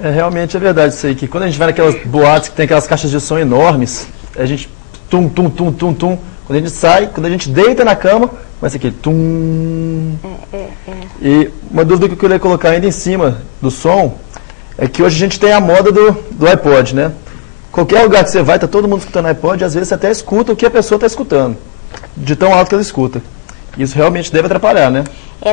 Realmente é verdade isso aí, que quando a gente vai naquelas boates que tem aquelas caixas de som enormes, a gente tum, tum, tum, tum, tum. Quando a gente sai, quando a gente deita na cama, vai ser aquele tum. E uma dúvida que eu queria colocar ainda em cima do som é que hoje a gente tem a moda do iPod, né? Qualquer lugar que você vai, tá todo mundo escutando iPod, e às vezes você até escuta o que a pessoa está escutando, de tão alto que ela escuta. Isso realmente deve atrapalhar, né?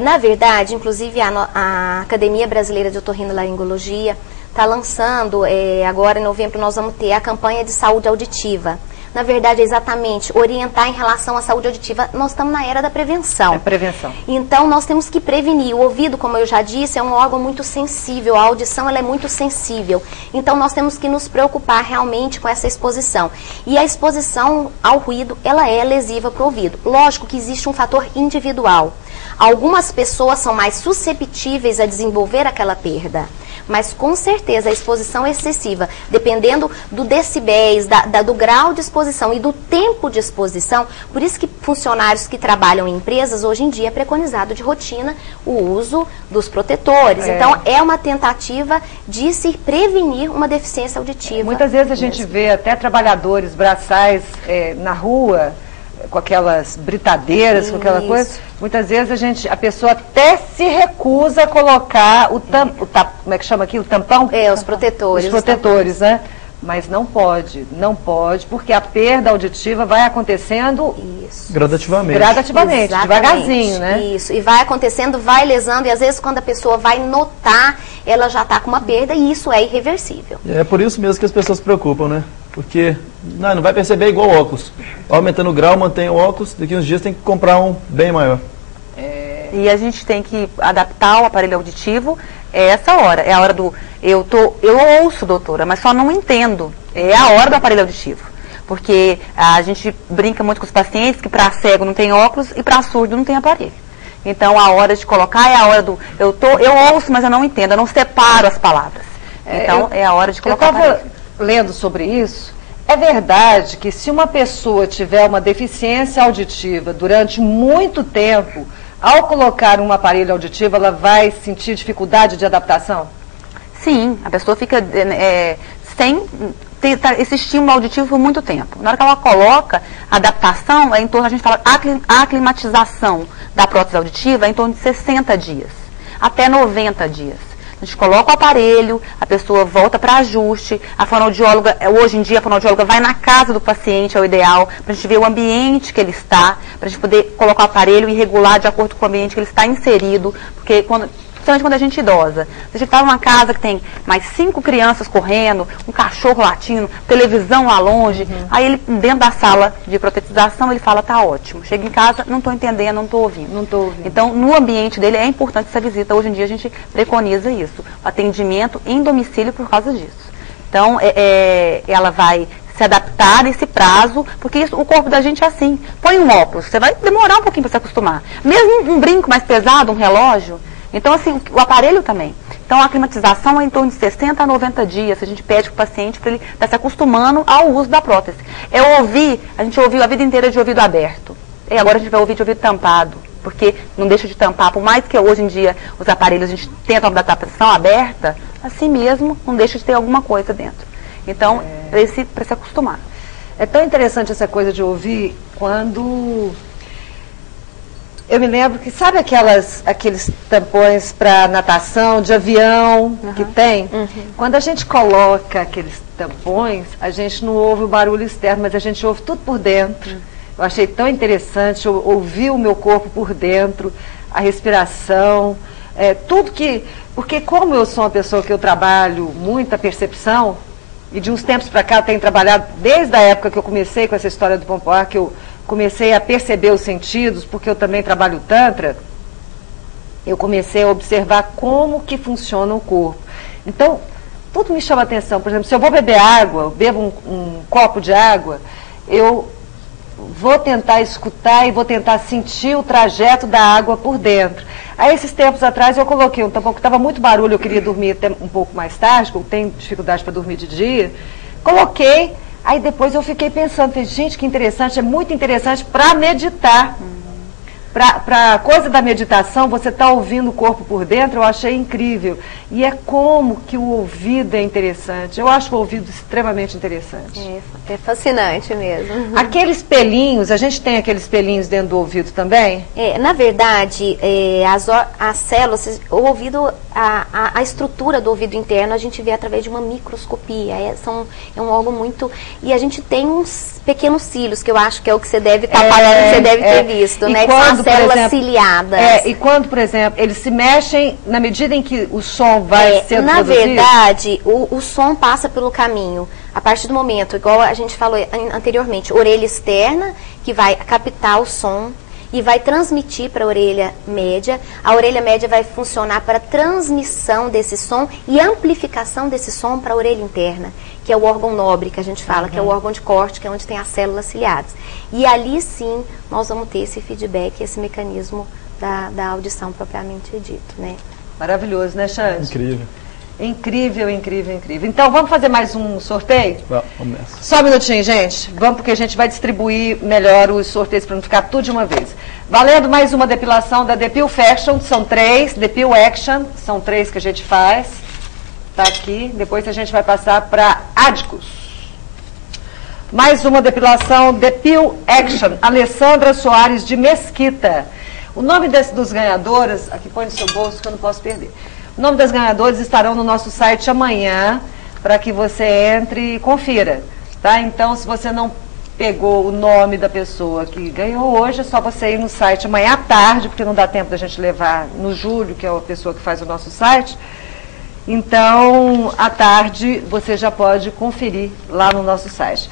Na verdade, inclusive a Academia Brasileira de Otorrinolaringologia está lançando, agora em novembro nós vamos ter a campanha de saúde auditiva. Na verdade, é exatamente orientar em relação à saúde auditiva. Nós estamos na era da prevenção. Prevenção. Então, nós temos que prevenir. O ouvido, como eu já disse, é um órgão muito sensível. A audição ela é muito sensível. Então, nós temos que nos preocupar realmente com essa exposição. E a exposição ao ruído, ela é lesiva para o ouvido. Lógico que existe um fator individual. Algumas pessoas são mais susceptíveis a desenvolver aquela perda. Mas, com certeza, a exposição excessiva, dependendo do decibéis, do grau de exposição e do tempo de exposição, por isso que funcionários que trabalham em empresas, hoje em dia é preconizado de rotina o uso dos protetores. Então, é uma tentativa de se prevenir uma deficiência auditiva. Muitas vezes a gente vê até trabalhadores braçais na rua, com aquelas britadeiras, com aquela coisa. Muitas vezes a pessoa até se recusa a colocar como é que chama aqui? O tampão? Os protetores. Os protetores, né? Mas não pode, porque a perda auditiva vai acontecendo gradativamente, exatamente, devagarzinho, né? Isso, e vai acontecendo, vai lesando, e às vezes quando a pessoa vai notar, ela já está com uma perda, e isso é irreversível. É por isso mesmo que as pessoas se preocupam, né? Porque não vai perceber igual óculos. Aumentando o grau, mantém o óculos, daqui uns dias tem que comprar um bem maior. E a gente tem que adaptar o aparelho auditivo, essa hora, é a hora do... Eu ouço, doutora, mas só não entendo. É a hora do aparelho auditivo. Porque a gente brinca muito com os pacientes que para cego não tem óculos e para surdo não tem aparelho. Então a hora de colocar é a hora do... Eu ouço, mas eu não entendo, eu não separo as palavras. Então é a hora de colocar o aparelho. Lendo sobre isso, é verdade que se uma pessoa tiver uma deficiência auditiva durante muito tempo, ao colocar um aparelho auditivo, ela vai sentir dificuldade de adaptação? Sim, a pessoa fica sem ter esse estímulo auditivo por muito tempo. Na hora que ela coloca, a adaptação é em torno, a gente fala, a aclimatização da prótese auditiva é em torno de 60 dias, até 90 dias. A gente coloca o aparelho, a pessoa volta para ajuste, a fonoaudióloga, hoje em dia a fonoaudióloga vai na casa do paciente, é o ideal, para a gente ver o ambiente que ele está, para a gente poder colocar o aparelho e regular de acordo com o ambiente que ele está inserido, porque principalmente quando a gente é idosa. Se a gente está numa casa que tem mais 5 crianças correndo, um cachorro latindo, televisão lá longe, aí ele, dentro da sala de protetização, ele fala, tá ótimo. Chega em casa, não estou entendendo, não estou ouvindo. Então, no ambiente dele é importante essa visita. Hoje em dia a gente preconiza isso, o atendimento em domicílio por causa disso. Então, ela vai se adaptar nesse prazo, porque o corpo da gente é assim. Põe um óculos, você vai demorar um pouquinho para se acostumar. Mesmo um brinco mais pesado, um relógio. Então, assim, o aparelho também. Então, a aclimatização é em torno de 60 a 90 dias. A gente pede para o paciente para ele estar se acostumando ao uso da prótese. A gente ouviu a vida inteira de ouvido aberto. E agora a gente vai ouvir de ouvido tampado. Porque não deixa de tampar. Por mais que hoje em dia os aparelhos a gente tenta uma adaptação aberta, assim mesmo não deixa de ter alguma coisa dentro. Então, para se acostumar. É tão interessante essa coisa de ouvir quando... Eu me lembro que, sabe aqueles tampões para natação, de avião, que tem? Quando a gente coloca aqueles tampões, a gente não ouve o barulho externo, mas a gente ouve tudo por dentro. Eu achei tão interessante ouvir o meu corpo por dentro, a respiração, tudo que... Porque como eu sou uma pessoa que eu trabalho muita percepção, e de uns tempos para cá eu tenho trabalhado, desde a época que eu comecei com essa história do pompoar, que eu comecei a perceber os sentidos, porque eu também trabalho Tantra, eu comecei a observar como que funciona o corpo. Então, tudo me chama atenção. Por exemplo, se eu vou beber água, eu bebo um copo de água, eu vou tentar escutar e vou tentar sentir o trajeto da água por dentro. Aí, esses tempos atrás, eu coloquei um tampão que estava muito barulho, eu queria dormir até um pouco mais tarde, porque eu tenho dificuldade para dormir de dia. Coloquei. Aí depois eu fiquei pensando, gente, que interessante, é muito interessante para meditar. Para a coisa da meditação, você está ouvindo o corpo por dentro, eu achei incrível. E é como que o ouvido é interessante. Eu acho o ouvido extremamente interessante. É fascinante mesmo. Aqueles pelinhos, a gente tem aqueles pelinhos dentro do ouvido também? Na verdade, as células, o ouvido, a estrutura do ouvido interno a gente vê através de uma microscopia. É um órgão muito... E a gente tem uns pequenos cílios, que eu acho que é o que você deve estar falando, que você deve ter visto, né? Que são as células ciliadas. E quando, por exemplo, eles se mexem na medida em que o som vai sendo na produzido? verdade, o som passa pelo caminho. A partir do momento, igual a gente falou anteriormente, orelha externa, que vai captar o som e vai transmitir para a orelha média. A orelha média vai funcionar para transmissão desse som e amplificação desse som para a orelha interna, que é o órgão nobre que a gente fala, que é o órgão de corte, que é onde tem as células ciliadas. E ali sim nós vamos ter esse feedback, esse mecanismo da audição propriamente dito, né? Maravilhoso, né, Xande? Incrível. Incrível, incrível, incrível. Então, vamos fazer mais um sorteio? Vamos nessa. Só um minutinho, gente. Vamos, porque a gente vai distribuir melhor os sorteios para não ficar tudo de uma vez. Valendo mais uma depilação da Depil Fashion, são 3. Depil Action, são 3 que a gente faz. Tá aqui. Depois a gente vai passar para Adicus. Mais uma depilação Depil Action, Alessandra Soares de Mesquita. O nome dos ganhadores, aqui põe no seu bolso que eu não posso perder. O nome das ganhadoras estarão no nosso site amanhã, para que você entre e confira, tá? Então, se você não pegou o nome da pessoa que ganhou hoje, é só você ir no site amanhã à tarde, porque não dá tempo da gente levar no Júlio, que é a pessoa que faz o nosso site. Então, à tarde, você já pode conferir lá no nosso site.